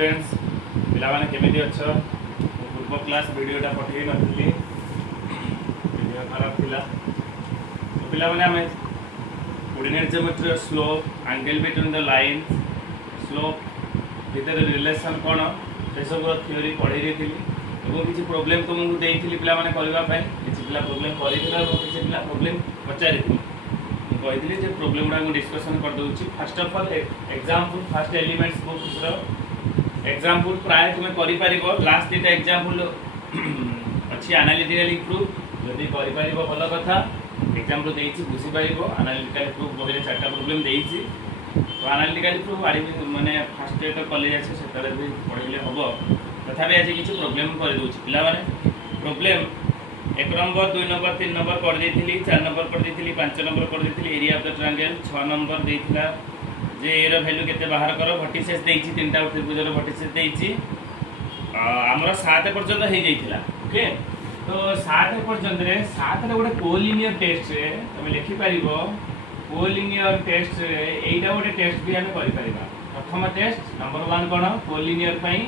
Students पिला माने केमिति अच्छ पूर्व क्लास वीडियोटा पठेई नथिली वीडियो खराब थिला तो पिला माने हमें coordinate geometry slope angle between the line slope भीतर रिलेशन कोन से सब थ्योरी पढ़ेई देथिली एवं किसी प्रॉब्लम तुमको देइथिली पिला माने करबा पय किसी पिला प्रॉब्लम करिथिला और किसी पिला प्रॉब्लम पचारिथिली कही जे प्रोब्लेम गुड़ा डिस्कसन कर दूची first of all example first elements books रो एग्जांपल प्राय तुम करि परिबो लास्ट डेटा एग्जांपल अछि एनालिटिकली प्रूफ जदी करि परिबो भलो कथा एग्जांपल देइछि बुझि परिबो एनालिटिकली प्रूफ बहिले चारटा प्रॉब्लम देइछि तो एनालिटिकली प्रूफ आडी माने फर्स्ट डेटा कॉलेज अछि सेतरे भी पढिले हबो तथापि आज किछि प्रॉब्लम कर दूछि पिला माने प्रॉब्लम 1 नंबर 2 नंबर 3 नंबर कर देथिली 4 नंबर कर देथिली 5 नंबर कर देथिली area of the triangle 6 number देथिला जे ए रो वैल्यू केते बाहर करो वर्टिसेस देइछि तीनटा त्रिभुज रो वर्टिसेस देइछि हमर 7 पर्यंत हे जाइथिला ओके तो 7 पर्यंत रे 7 रे गोटे कोलिनियर टेस्ट रे तुम लिखि परिबो कोलिनियर टेस्ट रे एइटा गोटे टेस्ट भी हम करि परिबा प्रथम टेस्ट नंबर 1 कोन कोलिनियर पई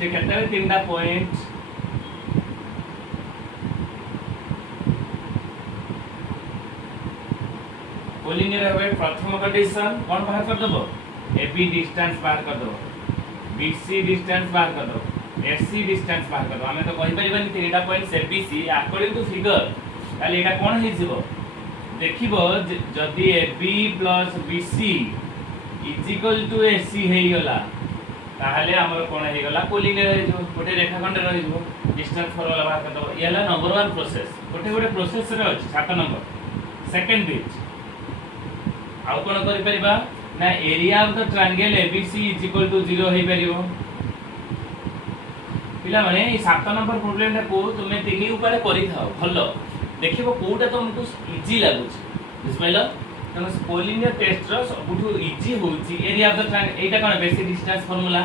जे केते तीनटा पॉइंट कोलिनियर है प्रथम कंडीशन कौन बाहर कर दबो एबी डिस्टेंस बाहर कर दबो बीसी डिस्टेंस बाहर कर दबो एसी डिस्टेंस बाहर कर दबो हमें तो कहि परिबनी तीनटा point ABC according to figure ताले एटा कोन हे जिवो देखिबो जदी AB plus BC is equal to AC हे गला ताहले हमर कोन हे गला कोलिनियर हे जो गोटे रेखाखंड रहि जो डिस्टेंस फॉर्मूला बाहर कर दबो येला नंबर 1 प्रोसेस गोटे प्रोसेस रे अछि 7 नंबर सेकंड बिट आउ कोन करि परिबा ना area of the triangle ABC is equal to 0 हे परिबो पिला माने ई 7 नंबर प्रॉब्लम को तुमे तिनी ऊपर करि थाओ भलो देखिबो कोउटा तुमको इजी लागुछ बुझबैलो तनो कोलिनियर टेस्ट रो सबुठु इजी होउची area of the triangle Etah cone basic distance formula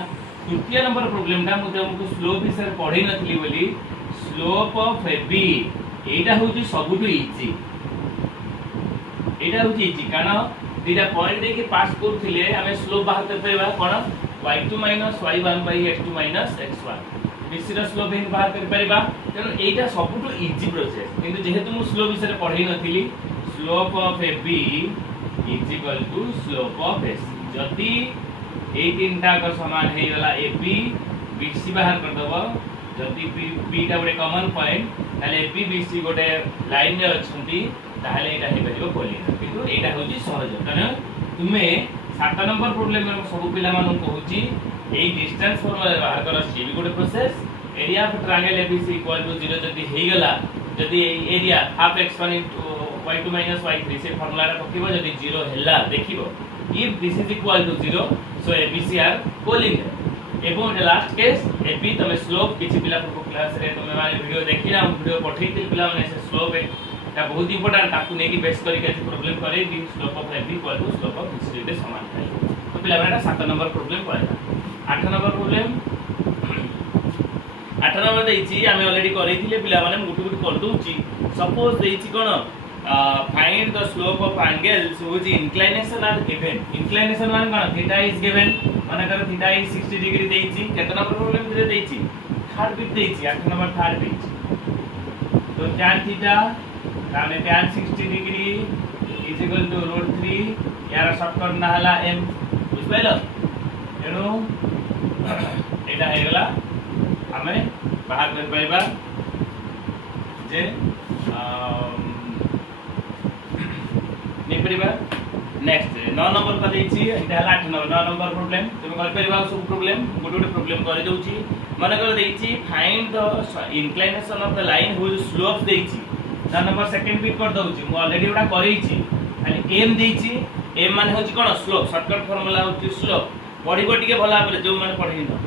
तृतीय नंबर प्रॉब्लम ता मुझे तुमको स्लोप विषय पढै नथली बोली स्लोप ऑफ एबी एटा होउची सबुठु इजी एटा होउची इजी कारण दीटा पॉइंट दे के पास करथिले हमें स्लोप बाहर कर परबा कोन y2 y1 x2 x1 BC रो स्लोप इन बाहर कर परबा तेनो एटा सबुटो इजी प्रोसेस किंतु जेहेतु मु स्लोप विषय पढै नथिली slope of AB is equal to slope of AC जति ए तीनटा को समान हे गला AB BC बाहर कर दबो जति B टा गोटे कॉमन पॉइंट ताले AB BC गोटे लाइन रे अछंती ताहले एटा हे परिबो कोलिनियर किंतु एटा होची सहज कारण तुमे 7 नंबर प्रॉब्लम में सब पिला मानु कहूची ए डिस्टेंस फार्मूला बाहर कर सी भी गोटे process area of triangle ABC equal to 0 जदी हे गला जदी area half x1 y2 y3 से फार्मूला रा पकिबो जदी 0 हेला देखिबो if this is equal to 0 so ABC are collinear एवं लास्ट केस एबी तमे स्लोप किछि पिला पूर्व क्लास रे तमे माने वीडियो देखिना वीडियो पठैतिल पिला माने से स्लोप ता बहुत इंपोर्टेंट ताकू नेकी बेस करी के प्रॉब्लम करे दी slope of AB equal to slope of BC के समान है तो पिला माने 7 नंबर प्रॉब्लम पड़ेगा 8 नंबर प्रॉब्लम 8 नंबर देइची हमें ऑलरेडी करिथिले पिला माने गुटी कर दोची सपोज देइची कोन find the slope of angles which inclination are given inclination मान कोन थीटा इज गिवन माने कर थीटा इज 60 डिग्री देइची केतना नंबर प्रॉब्लम दे देइची थर्ड बिट देइची 8 नंबर थर्ड बिट तो tan थीटा ताने tan 60 degree is equal to √3 यार शॉर्टकट ना हला m बुझ पाइलो एनो एटा हे गला हमें बाहर कर पाइबा जे निपरिबा नेक्स्ट 9 नंबर का देछि एटा हला 8 नंबर 9 नंबर प्रॉब्लम तुम कर परिबा सब प्रॉब्लम गोटे प्रॉब्लम कर दउची माने कर देछि find the inclination of the line which slope देछि 9 नंबर सेकंड बिट कर दउची मु ऑलरेडी ओडा करैछि खाली m देछि m माने होछि कोन स्लोप शॉर्टकट फार्मूला होछि स्लोप पढिबो टिके भला पर जो माने पढि न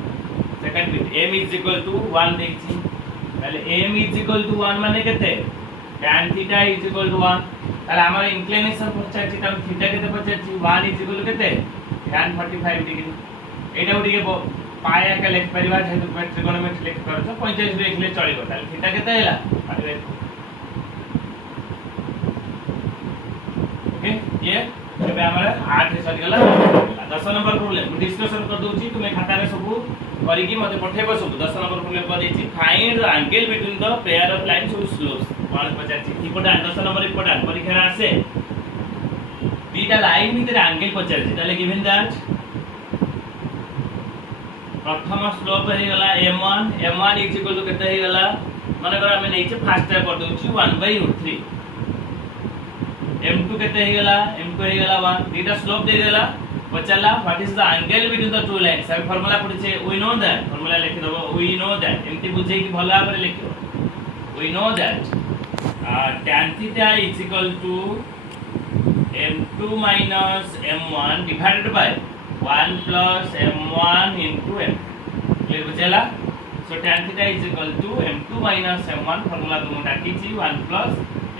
सेकंड बिट m इज इक्वल टू 1 देछि ताले m इज इक्वल टू 1 माने केते tan theta is equal to 1 ताले हमर इंक्लिनेशन पचाछि त थीटा केते पचाछि 1 इज इक्वल टू केते tan 45 डिग्री एटा टिके पाया के लिख परिबा जेतु ट्रिगोनोमेट्री लिख करछ 45 लिखले चलिबो ताले थीटा केते हैला ओके ये एबे हमरा 8 सरी गला 10 नंबर प्रॉब्लम डिस्कशन कर दूची तुमे खाता रे सब करिकी मते पठेबो सब 10 नंबर प्रॉब्लम कर देची find the angle between the pair of lines with slopes कोन पचाची इम्पोर्टेंट 10 नंबर इम्पोर्टेंट परीक्षा आसे बीटा लाइन भीतर एंगल पचाची ताले गिवन दैट प्रथम स्लोप हे गला m1 इज इक्वल टू केते हे गला माने कर हमें नैचे फास्ट टाइप कर दोची 1/√3 m2 केते हे गला m2 हे गला 1 बीटा स्लोप दे देला पचाला what is the angle between the two lines हम फार्मूला पढिछे वी नो दैट फार्मूला लिखि दबो वी नो दैट एमती बुझे कि भला भाबरे लिखियो we know that tan theta is equal to m2 minus m1 divided by 1 plus m1 into m clear बुझेला so tan theta is equal to m2 minus m1 formula तुम डाकिछि 1 plus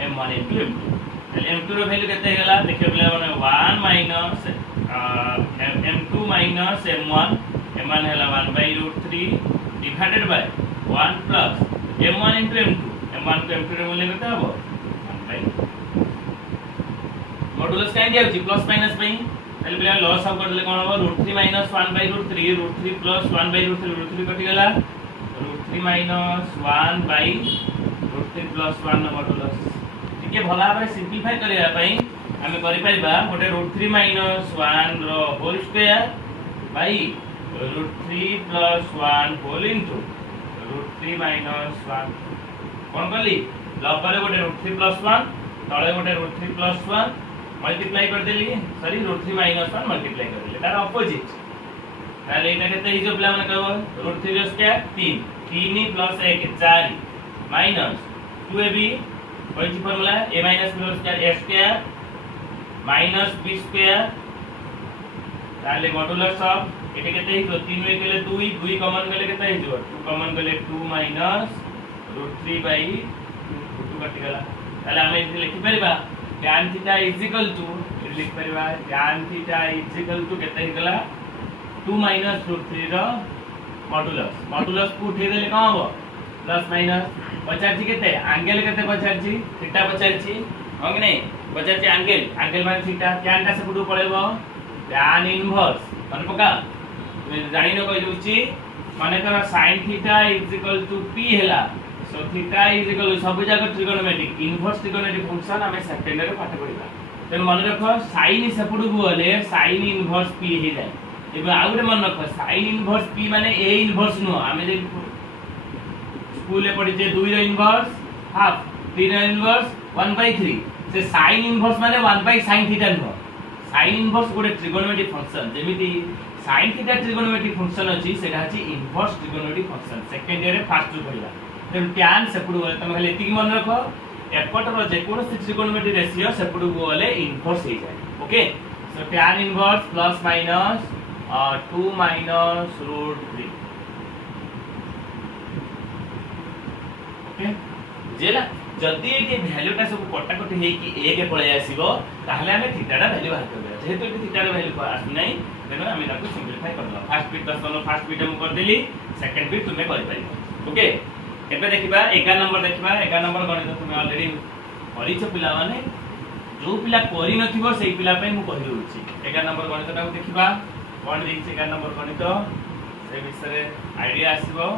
m1 into m2 ताले m2 रो value केते हेला देखियो पिला माने 1 minus m2 minus m1 m1 Hella 1/√3 divided by 1 plus m1 into m2 m1 को m2 रे मूल्य केते हबो 1/, मॉडुलस काई दिया होची प्लस माइनस पई ताले पिला लॉस ऑफ कर देले कोन हबो √3 minus 1/√3 √3 plus 1/√3 √3 कटि गेला √3 minus 1/√3 plus 1 मॉडुलस ठीक है भला भाबरे सिंपलीफाई करिया पई हमें करि परिबा गोटे √3 minus 1 रो whole square by √3 plus 1 whole into √3 minus 1 कोन करली लपर गोटे √3 plus 1 तळे गोटे √3 plus 1 मल्टीप्लाई कर देली सॉरी √3 minus 1 मल्टीप्लाई कर देली तार ऑपोजिट ताले एटा केते हिजो प्ला माने कहबो √3 रो स्क्वायर 3 3 plus 1 4 minus 2ab कोई फार्मूला a minus b रो square a square minus b square ताले मॉडुलस ऑफ एटा केते हिजो 3 रे केले 2 2 कॉमन केले केते हिजो 2 कॉमन केले 2 minus √3/2 कटि गला ताले हम इथे लिखि परिबा tan theta is equal to लिख परिबा tan theta is equal to केते हे गला 2 minus √3 रो मॉडुलस को उठे देले का हबो प्लस माइनस पचारची केते एंगल केते पचारची थीटा पचारची हो कि नहीं पचारची एंगल माने थीटा tan का सबुडू पळेबो tan इनवर्स मन पका तुम जानि न कहि दोची माने कर sin theta is equal to p Hella so theta is equal to सब जगह ट्रिगोनोमेट्रिक इनवर्स ट्रिगोनोमेट्रिक फंक्शन हमें सेकंड रे पाठ पढिबा तेन मन रखो sin सबुडू बोले sin इनवर्स p हे जाय एबे आ गुटे मन रखो sin इनवर्स p माने a इनवर्स नो हमें जे स्कूल ले पढि जे 2 रो इनवर्स हाफ 3 रो इनवर्स 1/3 से sin इनवर्स माने 1/sin थीटा नो sin इनवर्स गोटे ट्रिगोनोमेट्रिक फंक्शन जेमिति sin थीटा ट्रिगोनोमेट्रिक फंक्शन अछि सेटा अछि inverse trigonometric function second year रे फर्स्ट रो पढिला तेन tan सेपुडू बोले तमे खाली एतिकी मन रखो एपट रो जे कोन ट्रिगोनोमेट्रिक रेशियो सेपुडू बोले इनवर्स हे जाय okay so tan inverse plus minus 2 minus √3 okay जेला जदी एके वैल्यूटा सब कटाकटी हे कि a के पळे आसीबो ताहले हमें थीटाटा वैल्यू बाहर करबा जेहेतु कि थीटार वैल्यू आसु नै तेनो हमें ताको सिंपलीफाई करला फर्स्ट बिट दसनो फर्स्ट बिट हम कर देली सेकंड बिट तुमे कर पाइबो ओके एबे देखिबा 11 नंबर देखिबा 11 नंबर गणित तुमे ऑलरेडी पढिछ पिला माने जो पिला करि नथिबो सेही पिला पय मु कहि रहउची 11 नंबर गणितटा देखिबा कोन देछि 11 नंबर गणित से विषय आईडिया आसीबो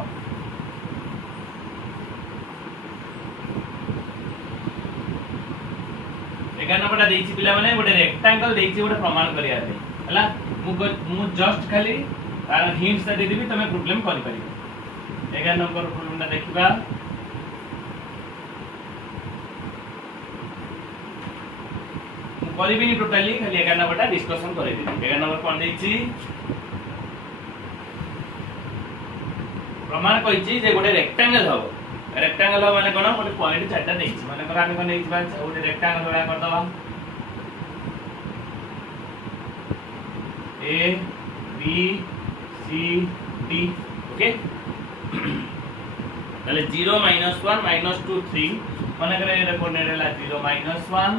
नंबरटा देछि पिला माने गोटे रेक्टेंगल देछि गोटे प्रमाण करिया दे हला मु जस्ट खाली तार हिंट्स दे देबी तमे प्रॉब्लम करि परिबो 11 नंबर प्रॉब्लमटा देखिबा मु करिबिनी टोटली खाली 11 नंबरटा डिस्कशन करि देबी 11 नंबर कोन देछि प्रमाण कहिछि जे गोटे रेक्टेंगल हबो रेक्टेंगल माने कोन गोटे क्वालिटी चारटा देछि माने कर हम कोन देछि बा गोटे रेक्टेंगल होया कर दवा A B C D okay ताले 0 -1 -2 3 माने करे रे कोर्डिनेट हला 0 -1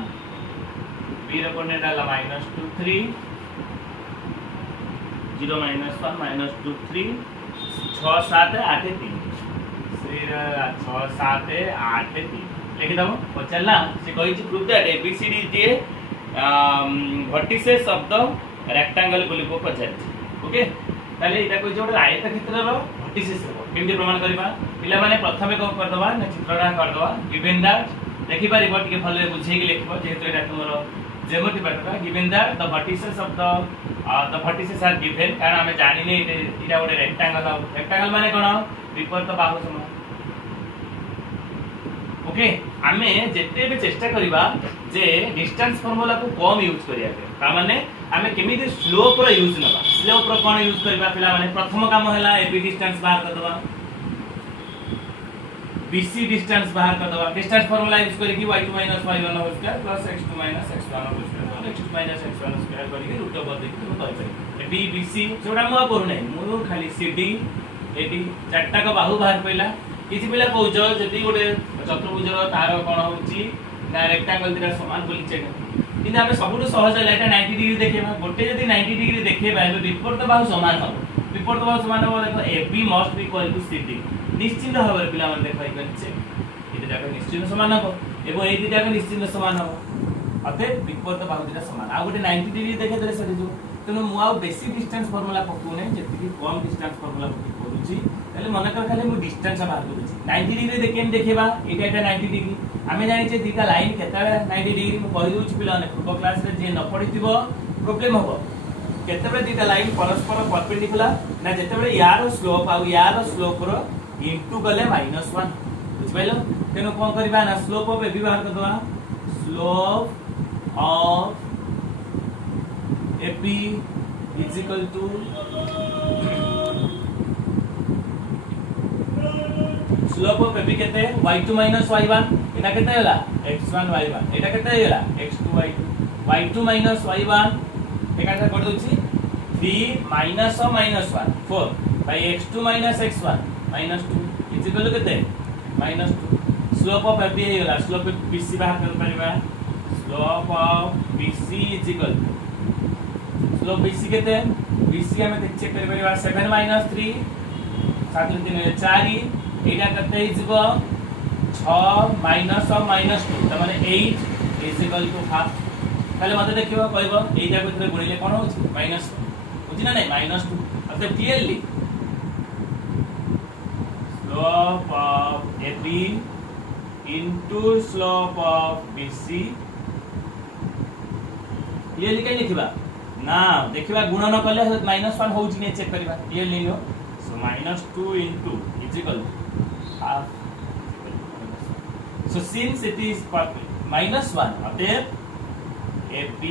B रे कोर्डिनेट हला -2 3 0 -1 -2 3 6 7 8 3 6 7 8 3 लिखि दबो पचला से कहि छि proof that ABCD is the vertices of the rectangle बोली को पचार ओके ताले एटा कोइ जोड आयत क्षेत्र रो वर्टिसिस रो केमि प्रमाण करबा पिला माने प्रथमे को कर दबा ना चित्रना कर दबा गिवन दैट देखि पारिबो टिके भले बुझे कि लिखबो जेहेतु एटा तुमरो जेमोटी पाठका given that the vertices of the vertices are given कारण हमें जानि नै एटा गोटे रेक्टांगल माने कोन विपरीत बाहु समान ओके आमे जेते भी चेष्टा करिबा जे डिस्टेंस फार्मूला को कम यूज करिया के ता माने आमे केमिति स्लोप रो यूज नबा स्लोप रो कोन यूज करबा पिला माने प्रथम काम हैला एबी डिस्टेंस बाहर कर दबा बीसी डिस्टेंस बाहर कर दबा डिस्टेंस फार्मूला यूज करी y2 y1 whole square plus x2 x1 whole square x2 x1 square करी रूट ओवर देखि तो कहि पारि बी बीसी जोडा म करू नै मु खाली सीडी एडी चारटा का बाहु बाहर पइला किछि पिला कहउछ जति गोटे चतुर्भुज तार कोन होउची ना रेक्टेंगल दिरा समान बोली चेक किंतु हमें सबुठ सहज है 90 डिग्री देखेबा गोटे जति 90 डिग्री देखेबा एबे विपरीत बाहु समान हो विपरीत बाहु समान हो देखो AB must be equal to CD निश्चित भाबरे पिला मन देखाइ करछे एते जाके निश्चित समान हो एबो एति जाके निश्चित समान हो अते विपरीत बाहु दिरा समान आ गोटे 90 डिग्री देखे देले सरी जो तनो मु आ बेसी डिस्टेंस फार्मूला पकउने जति कम डिस्टेंस फार्मूला पकि करूची ताले मन कर खाली मु डिस्टेंस बाहर करूची 90 डिग्री देखेन देखेबा एटा 90 डिग्री आमे जानि जे दीटा लाइन केता 90 डिग्री मु कहि दोछि पिला ने पूर्व क्लास रे जे न पढिथिबो प्रॉब्लम हो केतेबे दीटा लाइन परस्पर परपेंडिकुलर ना जेतेबे यार स्लोप आ यार स्लोप रो इनटू गले -1 बुझ पाइलो तेनो कोन करबा ना स्लोप ऑफ ए बाहर कर दवा slope of AP is equal to slope of AP केते y2 y1 एटा केते होला x1 y1 एटा केते होला x2 y2 y2 y1 एका कर दोछि 3 -1 4 by x2 x1 -2 is equal to केते -2 स्लोप ऑफ AP होला स्लोप ऑफ BC बाहर कर परबा slope of BC is equal to slope BC केते BC हमें चेक कर परबा 7 - 3 7 3 4 एटा केते हिजबो 6 - -2 त माने 8 इज इक्वल टू हाफ ताले मते देखिबो कहबो एटा भितर गुणिले कोन होछि माइनस बुझि ना नै -2 अतः clearly slope of AB into slope of BC clearly के लिखिबा ना देखिबा गुण न कले -1 होउछि ने चेक करबा clearly no so -2 into is equal to half so since it is -1 अतः AB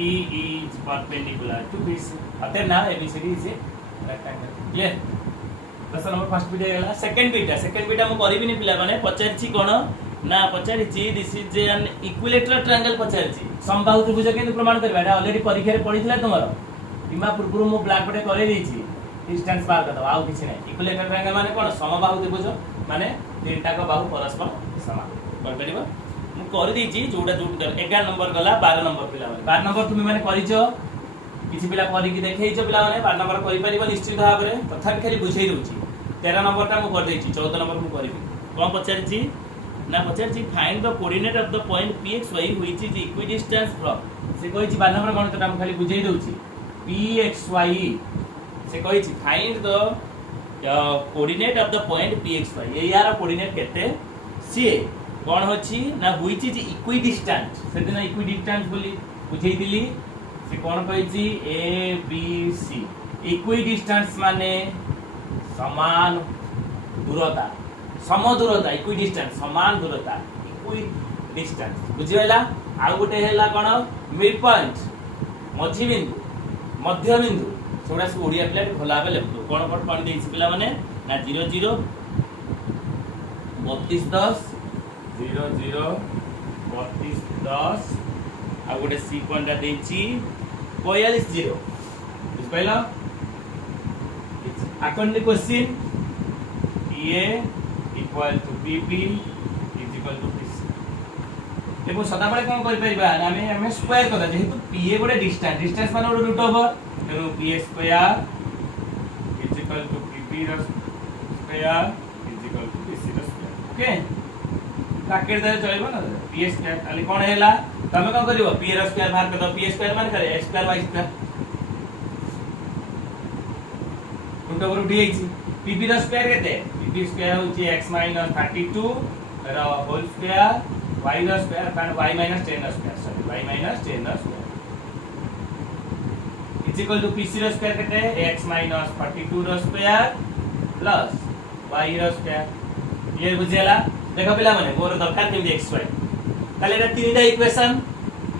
is perpendicular to BC अतः ना ABCD is a rectangle clear question number first बीटा गेला सेकंड बीटा मु करबी नि पिला माने पचारछि कोन ना पचारछि this is an equilateral triangle पचारछि समबाहु त्रिभुज के प्रमाण करबा एटा ऑलरेडी परीक्षा रे पढिथिला तुमरो किमा पूर्व मु ब्लैक बोर्ड करे देछि डिस्टेंस पार कर दबा आउ किछि नै इक्विलेटरल ट्रायंगल माने कोन समबाहु त्रिभुज माने तीनटा को बाहु परस्पर समान कर परिबा मु कर देछि जोडा जोड 11 नंबर गला 12 नंबर पिला माने 12 नंबर तुमी माने करिछो किछि पिला करि कि देखैछो पिला माने 12 नंबर करि परिबो निश्चित भाबरे तथापि खाली बुझाई दोछि 13 नंबर ता मु कर देछि 14 नंबर मु करबी कोन पचारछि ना पचारछि find the coordinate of the point pxy which is equidistance from से कहिछि 12 नंबर गणित ता मु खाली बुझाई दोछि pxy से कहिछि find the coordinate of the point pxy ये यार कोऑर्डिनेट केते सी कोन होछि ना व्हिच इज इक्विडिस्टेंस से दिन इक्विडिस्टेंस बोली बुझाई दिली से कोन कहिछि a b c इक्विडिस्टेंस माने समान दूरता समदूरता इक्विडिस्टेंस समान दूरता इक्विडिस्टेंस बुझियला आ गुटे हैला कोन मिड पॉइंट मझी बिंदु मध्य बिंदु सोडा से ओडिया प्लेट खोला बे लेखतो कोन कोन पॉइंट देछि पिला माने ना 0 0 32 10 0 0 32 10 आ गुटे सी पॉइंट देछि 42 0 बुझ पाइला according to question A equal to BB is equal to BC देखो सदा बळे कोन करि परिबा हमें स्क्वायर करदा जेहेतु PA गोटे डिस्टेंस माने गोटे रूट ओवर तेनु PA square is equal to BB ର square is equal to BC ର स्क्वायर ओके ब्रैकेट दे चलबो ना PA स्क्वायर खाली कोन हैला तमे कोन करिवो PA ର स्क्वायर बाहर कर दो PA स्क्वायर माने करे x square y square root over उठी जाइछि पीपी रो स्क्वायर केते पीपी स्क्वायर होची x - 32 रो होल स्क्वायर y रो स्क्वायर कान y - 10 रो स्क्वायर सॉरी y - 10 रो square is equal to pc रो स्क्वायर केते x - 42 रो स्क्वायर प्लस y रो स्क्वायर क्लियर बुझियला देखो पिला माने मोर दरकार केमि xy ताले एटा तीनटा इक्वेशन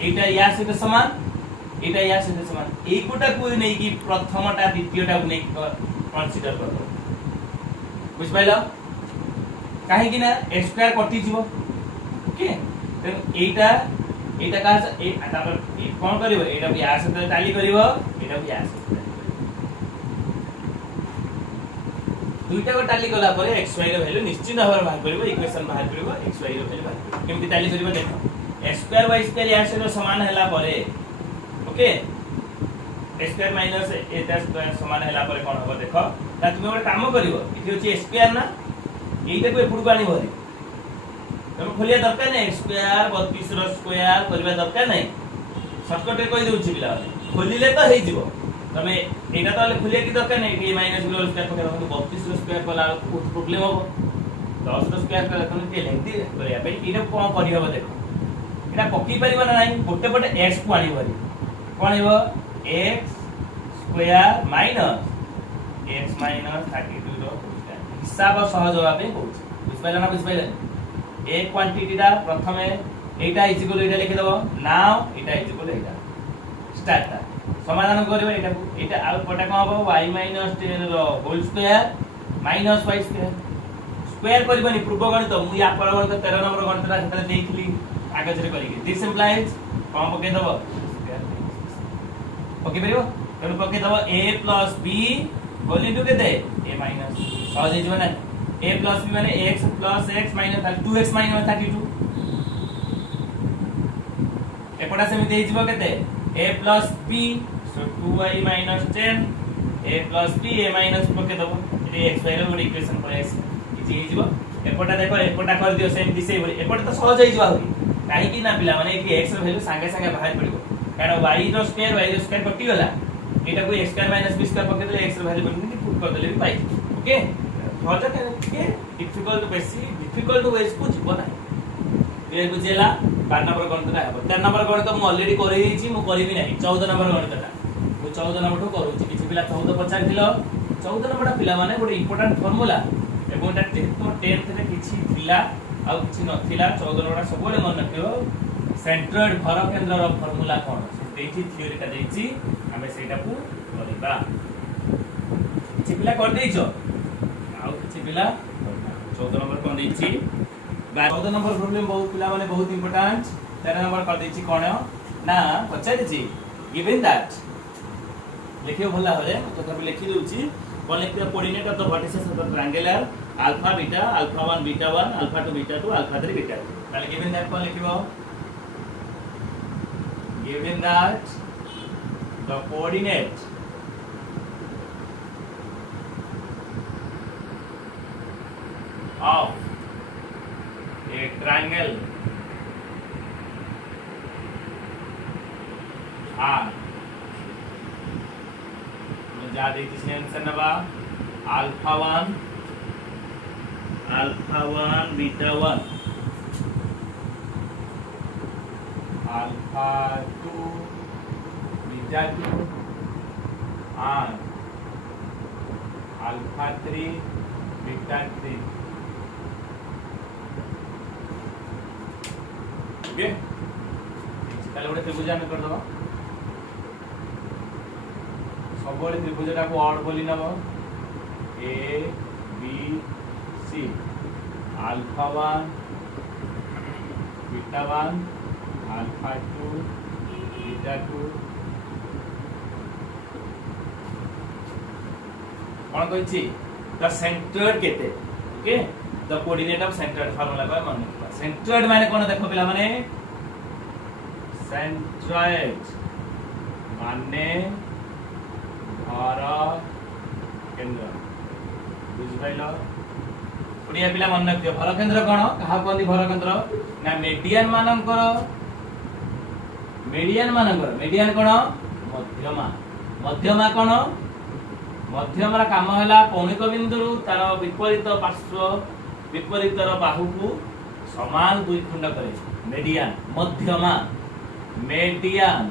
एटा या सहित समान एटा या सहित समान एकोटा को नै कि प्रथमटा द्वितीयटा को नै कंसीडर करबो बुझ पाइलो काहे कि ना x स्क्वायर कटि जीवो ओके देन एटा का ए तापर कोन करिवो एटा भी या सहित टाली करिवो एटा भी या सहित दुईटा को टाली गला परे xy रो वैल्यू निश्चित भाव बाहर करिवो इक्वेशन बाहर करिवो xy रो वैल्यू बाहर केमति टाली करिवो देखो x स्क्वायर y स्क्वायर या से समान हैला परे okay x square minus a square समान हैला परे कोन हो देखो ता तुमे ଗୋଟେ काम करिवो इथि होची x स्क्वायर ना एइटा को एपुड पानी भरी तमे खोलिया दरकार नै x स्क्वायर 32 रो स्क्वायर करबा दरकार नै शॉर्टकट कहि देउची बिला खोलिले तो हेइ जीवो तमे एटा तो खोलिया की दरकार नै a माइनस b रो स्क्वायर पके 32 रो स्क्वायर कला बहुत प्रॉब्लम हो 10 रो स्क्वायर कला तमे के लेंथी करिया पे इने कोन करि हो देखो एटा पकी परिबो ना नाही गोटे पटे x को आनी भरी कोन हेबो x square minus x minus 32 रो हिसाब सहज होबा पे कहू बुझ पाइला ना बुझ पाइला ए क्वांटिटी दा प्रथमे एटा इज इक्वल एटा लिखि दबो now Etah is equal Etah start ता समाधान करबो एटा आउट पटा कोन होबो y - 10 रो whole square minus y square square करबनी पूर्व गणित मु या पर गणित 13 नंबर गणित रा सेता देखली कागज रे करिके दिस इंप्लाइज कोन पके दबो ओके परिबो तनु पके दबो a + b होल इनटू केते a माइनस सहज हे जवना a + b माने x + x - 2x - 32 एपडा सेमिते हे जबो केते a + b so 2y - 10 a + b a - पके दबो इते x y रो इक्वेशन पर x इति हे जबो एपडा देखो एपडा कर दियो सेम दिसे एपडा तो सहज हे जबा होई काहे कि ना पिला माने कि x रो वैल्यू संगे संगे बाहर पड़िबो कारण y रो स्क्वायर कटि गला एटा को x स्क्वायर - b स्क्वायर पके देले x रो वैल्यू बनि पुट कर देले भी पाइ ओके सहज के डिफिकल्ट बेसी डिफिकल्ट वेज को जीव ना ये बुझेला 12 नंबर गणित का 13 नंबर गणित मु ऑलरेडी करै छि मु करबी नाही 14 नंबर गणित ता मु 14 नंबर ठो करूछि किछि पिला 14 पचार दिलो 14 नंबर पिला माने गोटे इंपोर्टेंट फार्मूला एबो ता 10th रे किछि थिला आ किछि नथिला 14 नंबर सब बळे मन रखियो सेंट्रोइड भर केंद्र रो फार्मूला कोन देछि थ्योरी का देछि हमें सेटा को करबा किछि पिला कर देइछो आ किछि पिला 14 नंबर कोन देछि 14 नंबर प्रॉब्लम बहुत पिला माने बहुत इंपोर्टेंट 13 नंबर कर देछि कोन ना पछा देछि गिवन दैट लिखियो भला होले तो तबे लिखि दोछि कोन लिखियो coordinate of the vertices of the triangular alpha beta alpha 1 beta 1 alpha 2 beta 2 alpha 3 beta 2 ताले गिवन दैट कोन लिखिबो given that the coordinate of a triangle R जा देखि से आंसर नबा alpha 1 beta 1 alpha 2 beta 2 and alpha 3 beta 3 okay ताले गोटे त्रिभुज हम कर दबा सब बळे त्रिभुजटा को ऑड बोली नबो A B C alpha 1 beta 1 alpha 2 beta 2 कोन कहछि द सेंट्रोइड केते okay the coordinate of centroid formula को मन रखबा सेंट्रोइड माने कोन देखो पिला माने सेंट्रोइड माने भर केंद्र बुझ पाइलो ओडिया पिला मन रखियो भर केंद्र कोन कहा कोनी भर केंद्र ना मीडियन मानकर मीडियन कोन मध्यमा मध्यमा कोन मध्यमर काम है कौणिक बिंदु तार विपरीत पार्श्व विपरीतर बाहु को समान दुई खंड करे मेडियन मध्यमा मेडियन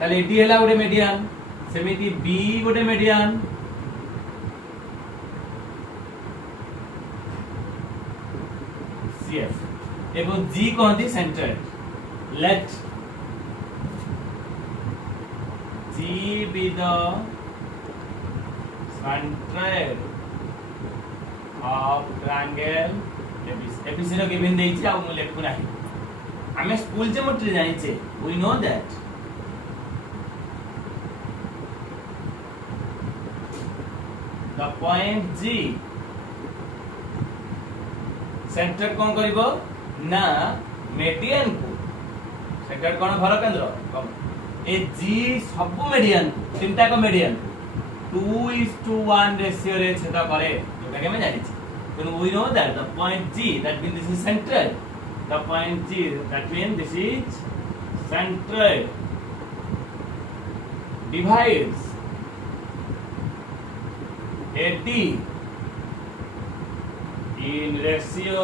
ताले एटी हैला गोटे मेडियन सेमिति बी गोटे मेडियन सीएफ एवं जी कहती centre let G be the centre of triangle ABC रो गिवन देछि आ मु लेखु नाही हमें स्कूल ज्योमेट्री जानिचे we know that the point G centre कौन करिवो ना मेडियन को सेंटर कौन भर केंद्र ए G सब मेडियन तीनटा को मेडियन 2:1 रेशियो रे छेद करे जोटा के मैं जानि छी then we know that the point G that means this is central the point G that means this is central divides AD in ratio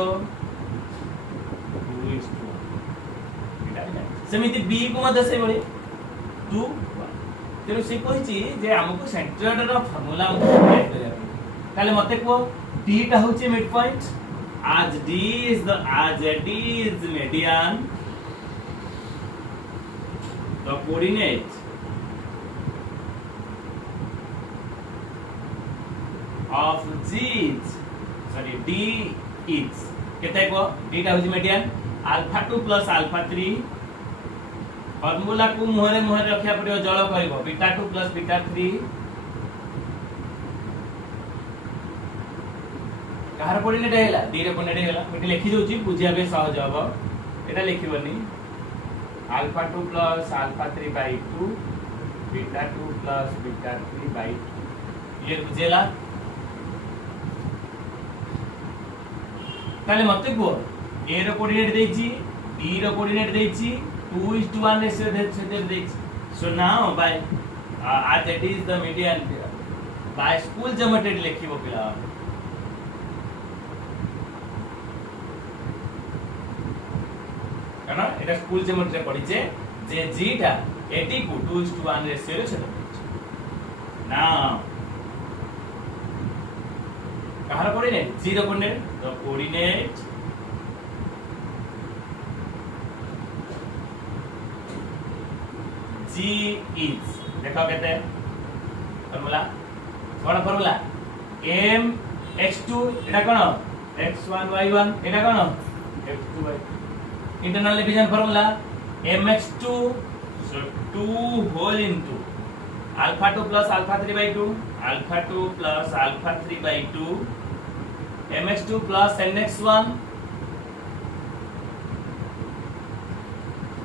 2:1 सेमिति B को मध्य से बड़े 2 तेरो से कहिछि जे हमको सेंट्रोइड रो फार्मूला हमको अप्लाई करिया ताले मते को D टा होछि mid point as D is median the coordinate of G D is केते को D टा होछि median alpha 2 plus alpha 3 formula को मुहरे रखिया पड़ियो जळ करबो बीटा 2 प्लस बीटा 3 कहार कोऑर्डिनेट हैला D रे कोऑर्डिनेट हैला मिटी लिखि दोछि बुझिया बे सहज हबो एटा लिखिबोनी alpha 2 plus alpha 3 by 2 beta 2 plus beta 3 by 2 ये बुझेला ताले मते को A रो कोऑर्डिनेट देछि D रो कोऑर्डिनेट देछि 2:1 रेशियो देछि so now bye as that is the median by school geometry लिखिबो पिला काना एटा स्कूल ज्योमेट्री पढिचे जे G टा 80 को 2:1 रेशियो रे छेद नाउ कहार कोऑर्डिनेट G रो coordinate the coordinate G is देखो कहते हैं फार्मूला कौन formula m x2 Etah cone x1 y1 Etah cone x2 y internal division formula mx2 so 2 whole into alpha 2 plus alpha 3 by 2 alpha 2 plus alpha 3 by 2 mx2 plus nx1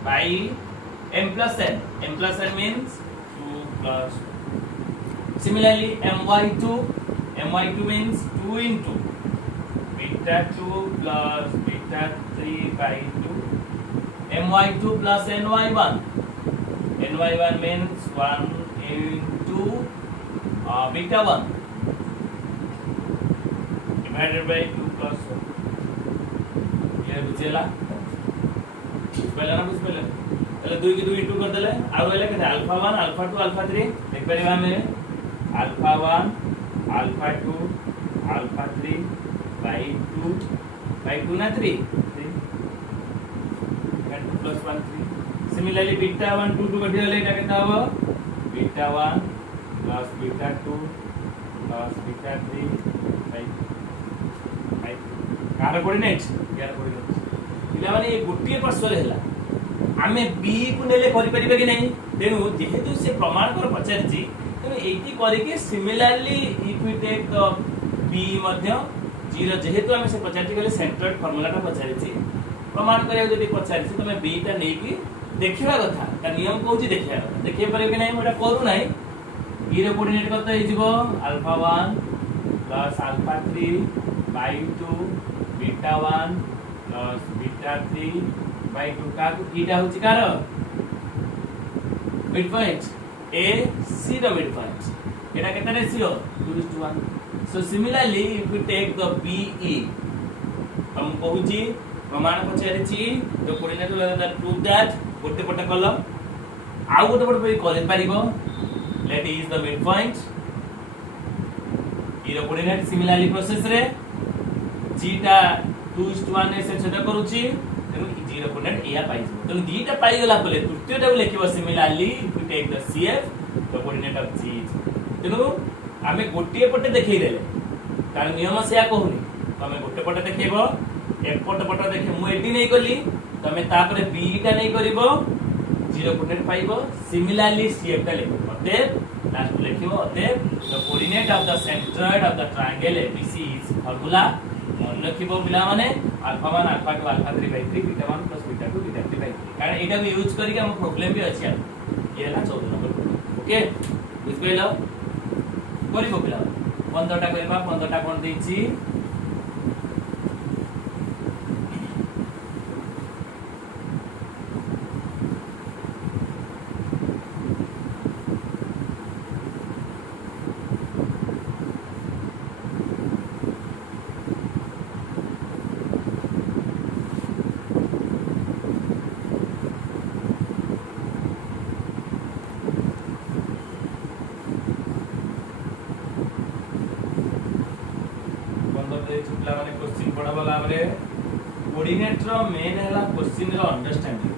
by m plus n means 2 plus similarly my2 means 2 into beta 2 plus beta 3 by 2 my2 plus ny1 means 1 into beta 1 divided by 2 plus 1 ये बुझेला पहले ना बुझ पहले पहले 2 की 2 into कर देले आ रहले के अल्फा 1 अल्फा 2 अल्फा 3 देख परिबा में अल्फा 1 अल्फा 2 अल्फा 3 by 2 ना 3 2 plus 1 3 similarly beta 1 2 2 कथि होले एटा केता हो beta 1 plus beta 2 plus beta 3 by car coordinate यार कोऑर्डिनेट पिला माने गोटिए प्रश्न हैला आमे बी को नेले करि परिबे कि नहीं तेनु जेहेतु से प्रमाण कर पचारछि तेनु एटी करि के similarly if we take the B मध्य जीरो जेहेतु आमे से पचारछि गले सेंट्रोइड फार्मूला ता पचारछि प्रमाण करिया जदि पचारछि तमे बी ता नै कि देखिबा कथा ता नियम कहूछि देखिबा कथा देखिए परिबे कि नहीं मोटा करू नाही बी रे कोऑर्डिनेट कत हे जिवो alpha 1 plus alpha 3 by 2 beta 1 plus beta 3 by 2 का ईटा होछि कार मिड पॉइंट ए सी रो मिड पॉइंट एटा केते ratio 2:1 so similarly if we take the BE हम कहूची प्रमाण पचारिची the coordinate that prove that गोटे पट कल आउ गोटे पट पे कर पारिबो let is the mid point E रो कोऑर्डिनेट सिमिलरली प्रोसेस रे जी टा 2:1 से छेद करूची तेनु जी रो कोऑर्डिनेट एया पाइबो तेनु दीटा पाइ गला पले तृतीय टा लिखिबो similarly if we take the CF the coordinate of G तेनु आमे गोटे पटे देखै देले तार नियम सेया कहूनी तमे गोटे पटे देखैबो एक पट देखे मु एडी नै कली तमे तापरे बी टा नै करिवो जीरो कोऑर्डिनेट पाइबो सिमिलरली सीएफ टा लिखो अते लास्ट लिखिबो अते the coordinate of the centroid of the triangle ABC is formula मन लिखिबो बिला माने alpha 1 alpha 2 alpha 3 by 3 beta 1 plus beta 2 beta 3 by 3 कारण एटा भी यूज करी हम प्रॉब्लम भी अछि ये ना 14 नंबर ओके बुझ गइलो करिबो बिला 15 टा करबा 15 टा कोन देछि पिला माने क्वेश्चन पढाबा लाबरे कोऑर्डिनेट रो मेन हला क्वेश्चन रो अंडरस्टैंडिंग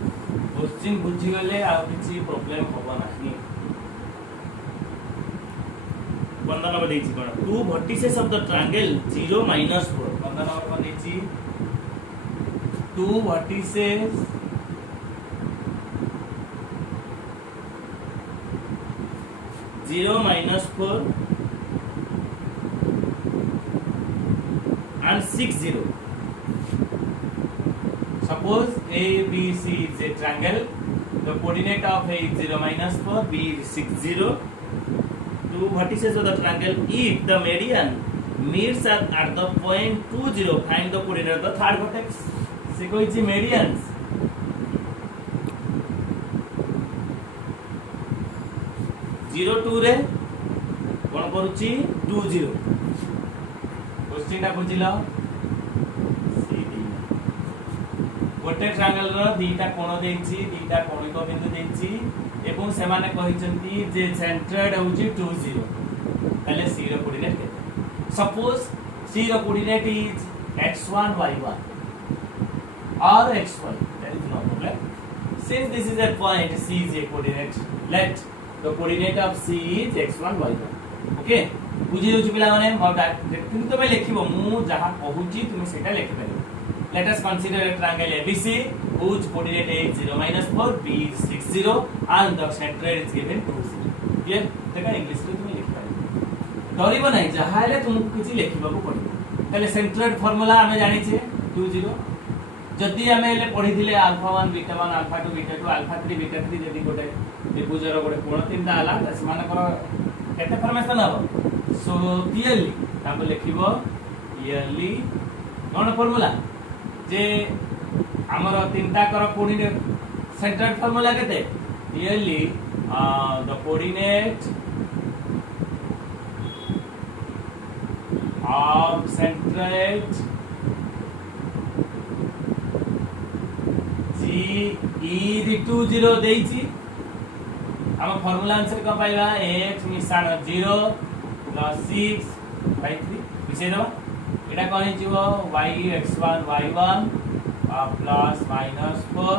क्वेश्चन बुझी गले आ किछि प्रॉब्लम होबा नाही 15 नंबर देछि कोन two vertices of the triangle 0 - 4 15 number कोन देछि two vertices (0 - 4 and 6 0 suppose ABC is a triangle the coordinate of A is 0 - 4 B is 6 0 two vertices of the triangle if the median meets at the point 2 0 find the coordinate of the third vertex se koichi medians 0 2 रे कोन करूची 2 0 question टा बुझिलो गोटे triangle रो दीटा कोण देछि दीटा कोणिक बिंदु देछि एवं से माने कहिसंती जे सेंट्रोइड होउची 2 0 तले सी रो कोऑर्डिनेट केते सपोज सी रो coordinate is x1 y1 or xy that is no problem since this is a point c is a coordinate let the coordinate of c is x1 y1 okay बुझी होची पिला माने किंतु तमे लिखिबो मु जहा कहूची तुमे सेटा लिखि परबो let us consider a triangle ABC whose coordinate is 0 - 4 B is 6 0 and the centroid is given 2 0 ये देखा इंग्लिश में तुमे लिखि परबो डरिबो नै जहा हेले तुमको किछि लिखिबाको पड़िबो तले सेंट्रोइड फार्मूला हमें जानि छे 2 0 जदि हमें हेले पढि दिले alpha 1 beta 1 alpha 2 beta 2 alpha 3 beta 3 जदि गोटे त्रिभुजर गोटे कोण तीनटा हला समान कर केते फॉर्मेशन हबो सो क्लियरली ताको लिखिबो क्लियरली कोन फार्मूला जे हमर तीनटा कर कोऑर्डिनेट सेंट्रोइड फार्मूला केते clearly the coordinate of centroid G is 2 0 देछि हम फार्मूला आंसर क पाइबा x मिसान 0 plus 6 by 3 मिसे दबा एटा कोन हिजिवो y x1 y1 plus minus 4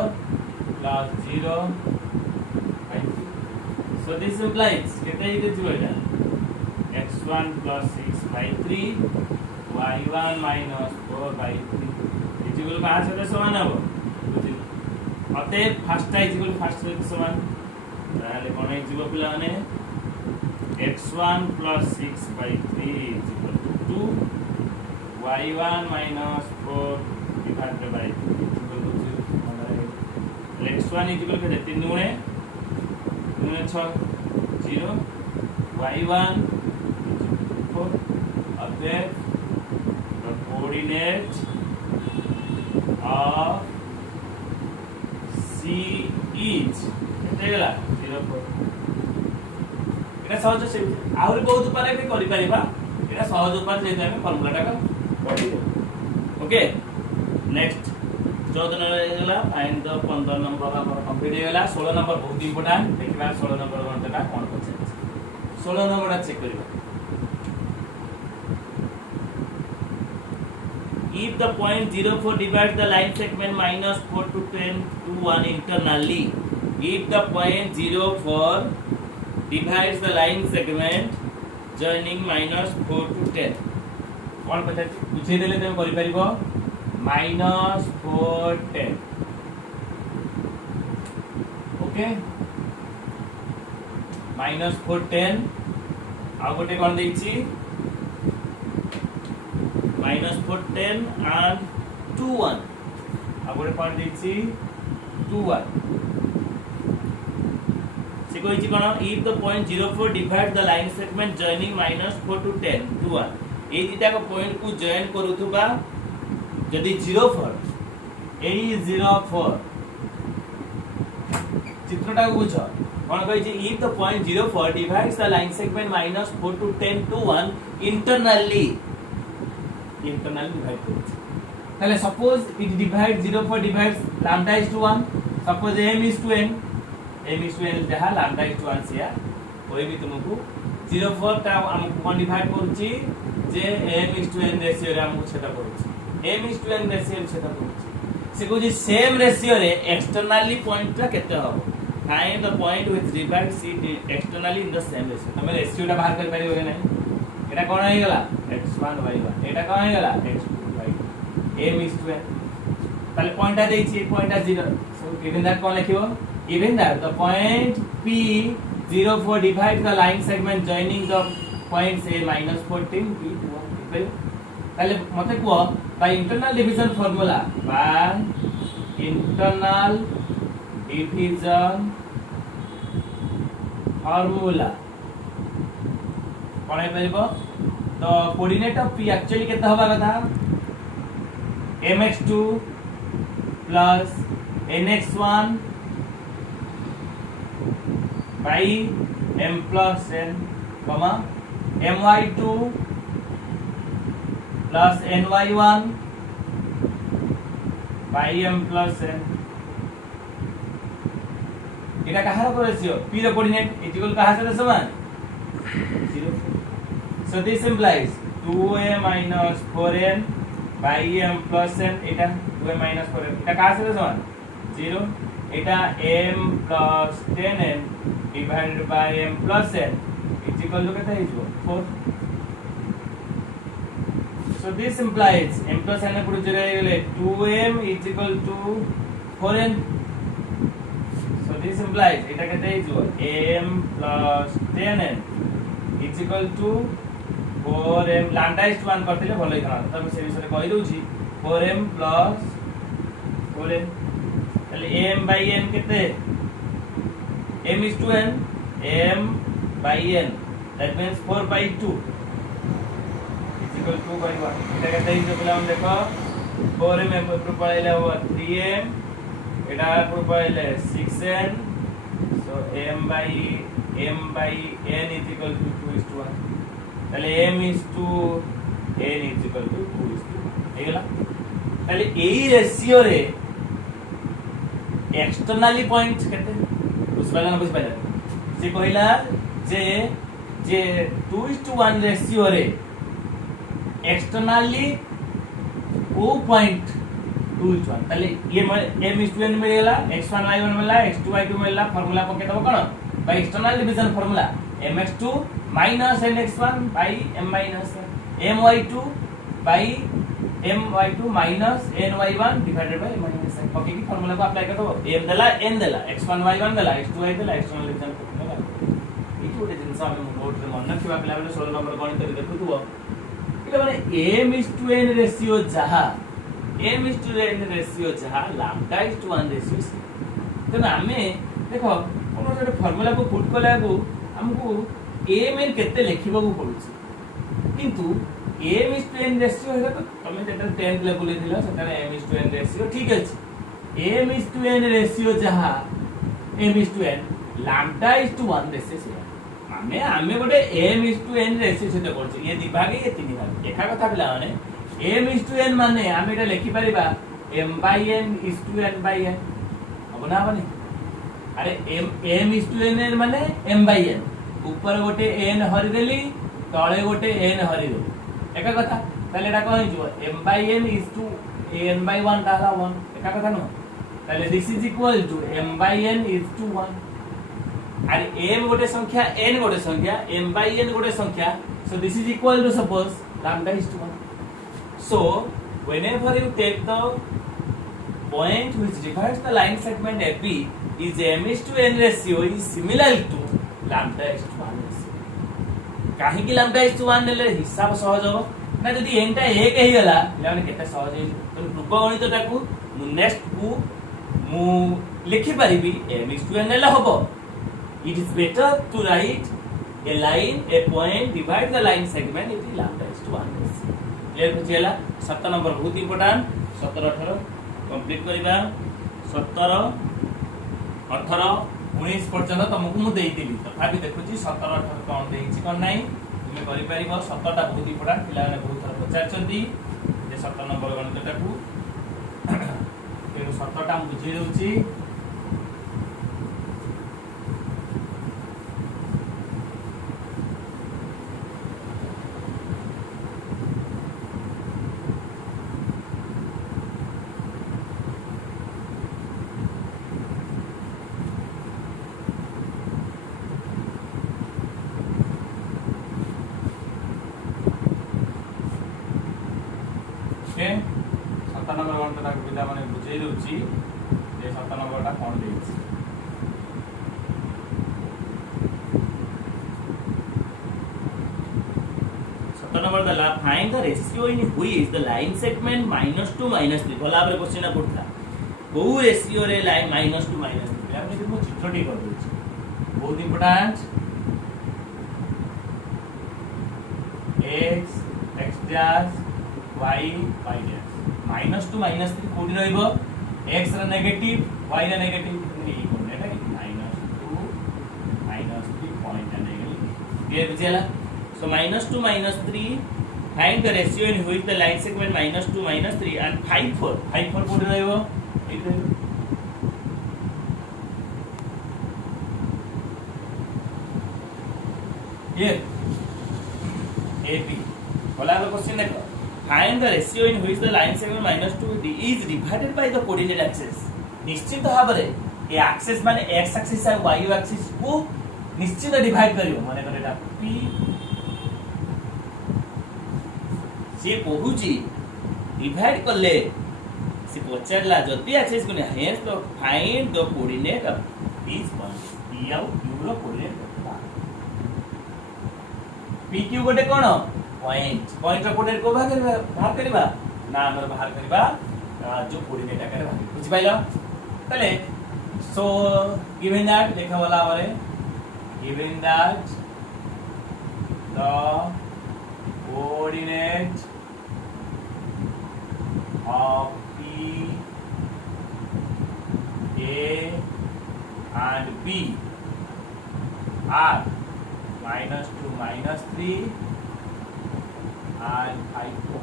plus 0 by 3 so this implies केते हिजिवो एटा x1 plus 6 by 3 y1 minus 4 by 3 हिजिवो का साथे समान हबो बुझि अते फर्स्ट हिजिवो फर्स्ट साथे समान ताले कोन हिजिवो पिला माने x1 plus 6 by 3 is equal to 2 y1 minus 4 divided by 2 is equal to 0 x1 is equal to 3 गुणे 6 0 y1 4 अतः the coordinate of C is केला 0.4 এটা সহজ সে আহুরি বহুত উপায় আমি করি পারিবা এটা সহজ উপায় যেটা আমি ফর্মুলাটা পড়ি দেব ওকে নেক্সট 14 नंबर हेला फाइंड द 15 नंबर हमर कंप्लीट हेला 16 नंबर बहुत इंपोर्टेंट देखिबा 16 नंबर गणितटा कोन पछे 16 नंबरटा चेक करिबा if the point 04 divides the line segment minus 4 to 10 to 1 internally if the point 04 divides the line segment joining minus 4 to 10 कोन पछे बुझे देले तमे करि परिबो minus 4 10 ओके minus 4 10 आ गोटे कोन देछि minus 4 10 and 2 1 आ गोटे कोन देछि 2 1 से कहिछि कोन if the point 04 divides the line segment joining minus 4 to 10 to 1 ए दिटा को पॉइंट को जॉइन करूथबा यदि 04 ए 04 चित्रटा को बुझ कोन कहै छै if the point 04 divides the line segment minus 4 to 10 to 1 internally divide करू ताले suppose it divides 04 divides lambda is to 1 suppose m is to n जहा lambda is to 1 सिया कोई भी तुमको 04 ता हमको कोन डिवाइड करूची जे m is to n ratio रे हमको छेदा करूची m is to n ratio रे छेदा करूची से को जे सेम रेशियो रे एक्सटर्नली पॉइंट ता केते हो find the point with divide C externally in the same ratio हम रेशियो ता बाहर कर पारिबो कि नहीं एटा कोन आइ गेला x1 y1 एटा कोन आइ गेला x2 y2 m is to n ताले पॉइंट आ देछि पॉइंट आ 0 सो गिवन दैट कोन लिखिबो given that the point P04 divides the line segment joining the points A minus 14 P ताले मते को by internal division formula by internal division formula कोन परबो तो कोऑर्डिनेट ऑफ P एक्चुअली केता होबा कथा mx2 plus nx1 by m plus n comma my2 plus ny1 by m plus n এটা কাহার উপর রেশিও p এর কোঅর্ডিনেট ইকুয়াল কাহার সাথে সমান 0 so this implies 2a minus 4n by m plus n এটা 2a minus 4n এটা কাহার সাথে সমান 0 এটা m plus 10n divided by m plus n is equal to kete hijo 4 so this implies m plus n put jere gele 2m is equal to 4n so this implies eta kete hijo m plus 10n is equal to 4m lambda is 1 करथिले भलो इथाना तब से विषय कहि दउची 4m plus 4n ताले m by n केते m is to n m by n that means 4 by 2 is equal to 2 by 1 এটা কেতে হিসাব করলাম দেখো 4m উপর পড়াইলে হবে 3m এটা উপর পড়াইলে 6n so m by n is equal to 2 is to 1 তাহলে m is to n is equal to 2 is to 1 এগুলা তাহলে এই রেশিও রে एक्सटर्नली पॉइंट केते बुझबाला ना बुझबाला से कहिला जे 2:1 रेशियो रे एक्सटर्नली ओ पॉइंट 2:1 ताले ये m is to n मिलेला x1 y1 मिलला x2 y2 मिलला फार्मूला पके दबो कोन by external division formula mx2 minus nx1 by m minus my2 by my2 minus ny1 divided by m minus n पके की फार्मूला को अप्लाई कर दो m देला n देला x1 y1 देला x2 y देला एक्सटर्नल डिवीजन फार्मूला इति ओटे जिंस हम नोट रे मन रखिबा पिला बेले 16 नंबर गणित रे देखुथुबो इले माने m is to n ratio जहा m is to n ratio जहा lambda is to 1 रेशियो तने हमें देखो कोनो जे फार्मूला को पुट कला को हमको m n केते लिखिबा को पड़ुची किंतु m is to n ratio हेला तो तमे जेटा 10th लेवल ले दिला सेटा m is to n ratio ठीक अछि m is to n ratio जहा m is to n lambda is to 1 ratio से माने हमें गोटे m is to n ratio से करछ ये दिभागे ये तीन भाग एका कथा पिला माने m is to n माने हम एटा लिखि परिबा m by n is to n by n अब ना बने अरे m is to n माने m by n ऊपर गोटे n हरि देली तळे गोटे n हरि देली एका कथा ताले एटा कोन हिजो m by n is to n by 1 डाला 1 एका कथा न ताले this is equal to m by n is to 1 अरे m गोटे संख्या n गोटे संख्या m by n गोटे संख्या so this is equal to suppose lambda is to 1 so whenever you take the point which divides the line segment AB is m is to n ratio is similar to lambda is to 1 ratio काहे कि lambda is to 1 नेले हिसाब सहज हो ना जदी n टा 1 हे गला लाने केते सहज हे तो रूप गणित टाकू मु नेक्स्ट को मु लिखि परिबी m is to n नेला होबो it is better to write a line a point divide the line segment if lambda is to 1 ratio clear बुझियला 7 नंबर बहुत इंपोर्टेंट 17 18 कंप्लीट करबा 17 18 19 पर्यंत तुमको मु देइतिली तथापि देखुची 17 18 कोन देइछि कोन नाही तुमे करि परिबो 17 टा बहुत इंपोर्टेंट पिला ने बहुत थर पचारचंती जे 17 नंबर गणित टाकू फेर 17 टा बुझि देउची नंबर वन तक पिला माने बुझे दउची जे 7 नंबर टा कोन देछि 7 नंबर दला find the ratio in which the line segment -2 -3 भला बरे क्वेश्चन पड़ता को रेशियो रे लाइन -2 -3 हमने देखो चित्रटी कर दउची बहुत important x x dash y y dash -2 -3 कोडी रहइबो x रा नेगेटिव y रा नेगेटिव ई कोन एटा -2 -3 पॉइंट नेगेटिव क्लियर बुझियला so -2 -3 find the ratio in which the line segment -2 -3 and 5 4 कोडी रहइबो एटा ये AP बोला लो क्वेश्चन देखो find the ratio in which the line segment -2 is divided by the coordinate axis निश्चित भाबरे ए एक्सिस माने x एक्सिस और y एक्सिस को निश्चित डिवाइड करियो माने करेटा p से पहुची डिवाइड करले से पचारला जति एक्सिस को हेस तो find the coordinate of this point p आउ q रो कोऑर्डिनेट p q गोटे कोन पॉइंट रो कोऑर्डिनेट को बाहर करबा ना हमर बाहर करबा जो कोऑर्डिनेट आकर बाहर बुझ पाइलो तले सो गिवन दैट लिखा वाला हमरे given that the coordinate of p a and b are -2 -3 and 5 4